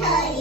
trời